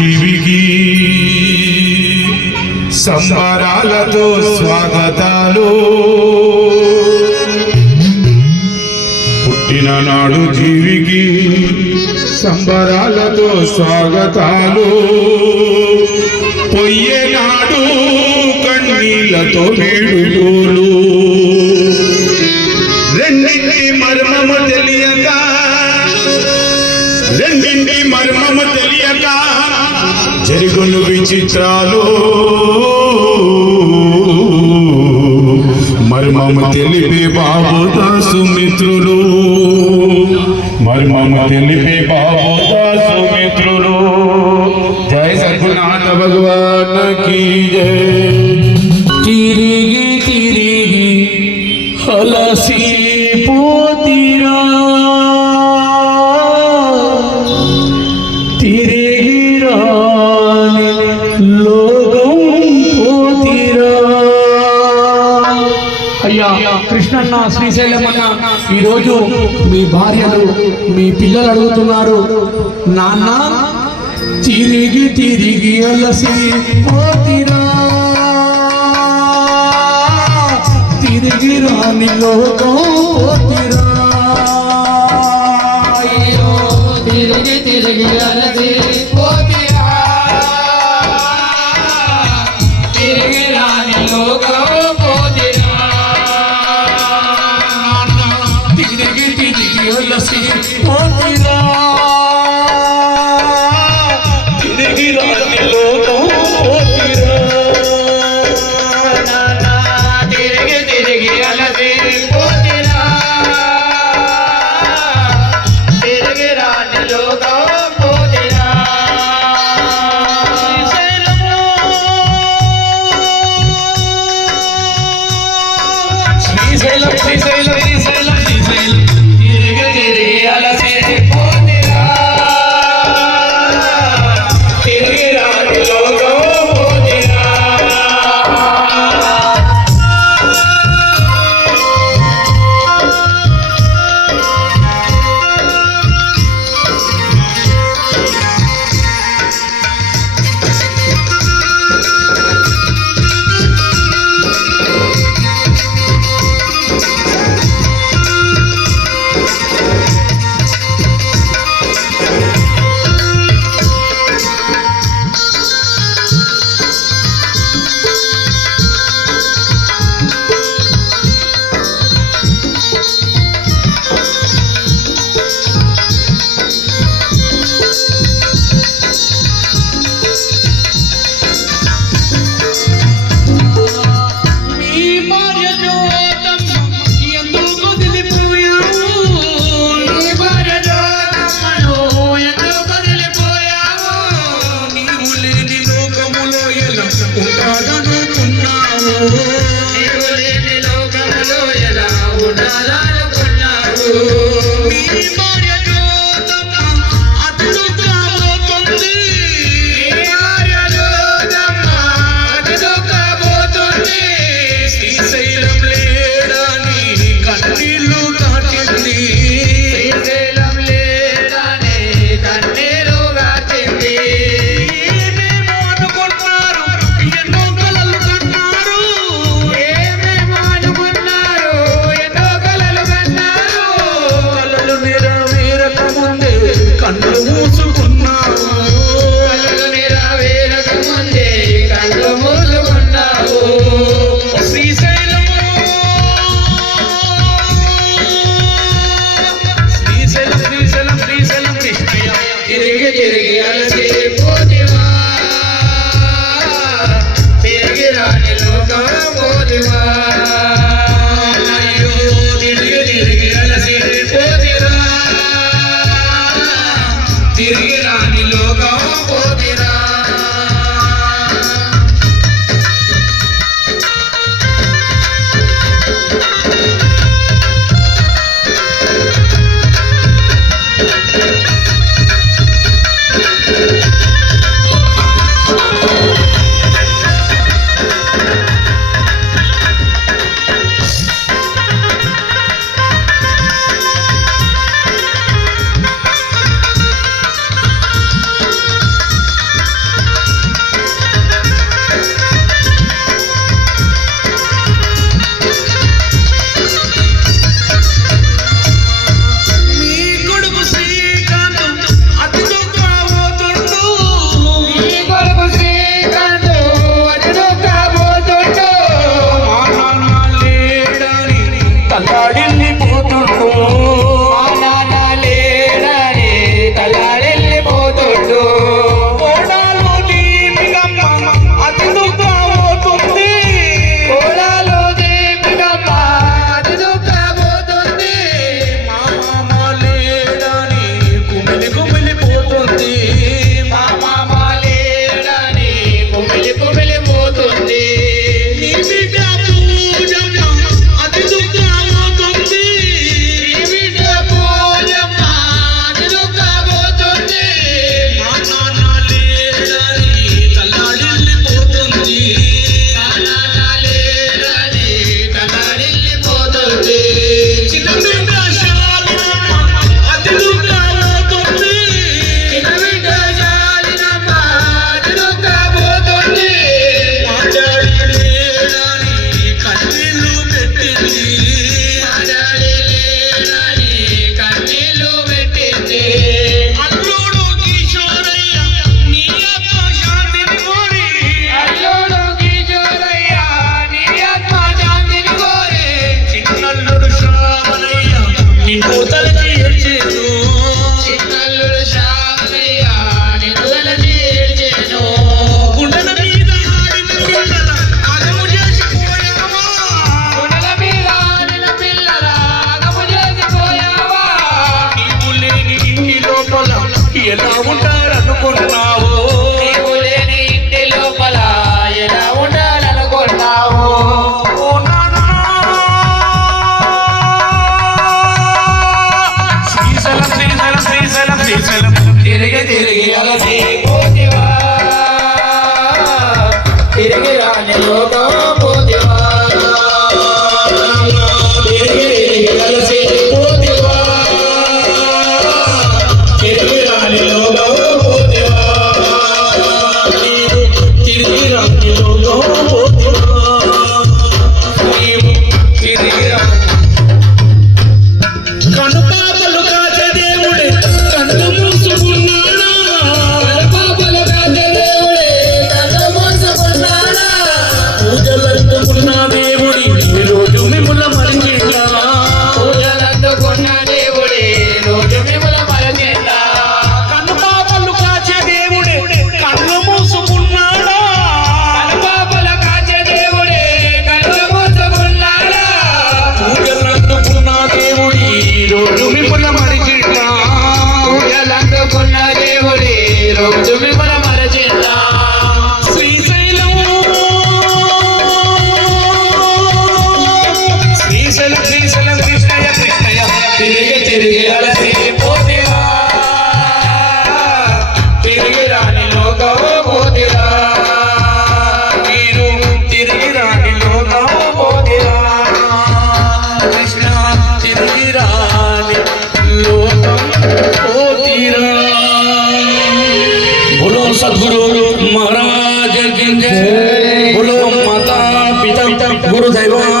జీవికి సంబరాలతో స్వాగతాలు. పుట్టిన నాడు జీవికి సంబరాలతో స్వాగతాలు. పొయ్యే నాడు కన్నీళ్ళతో విచిత్రాలు. మర్మము తెలిపే బాబు దాసు మిత్రులు మర్మము తెలిపే బాబు దాసు మిత్రులు జయ సద్గునాథ భగవాన్ కీ జయ తిరిగి తిరిగి హలసి అయ్యా కృష్ణన్న శ్రీశైలమన్న ఈరోజు మీ భార్యలు మీ పిల్లలు అడుగుతున్నారు నాన్న తిరిగి తిరిగి అలసి పోతిరా. తిరిగి రాని లోకం పోతిరా. తిరిగి తిరిగి తిరిగి తిరిగి లోకములో ఎలా ఉండాలనుకున్నావు? போதிரா ఎలా ఉంటారనుకున్నావో తిరిగి తిరిగి అలా తిరిగి రాని లోకం गुरु महाराज की जय। बोलो माता पिता गुरु दैवा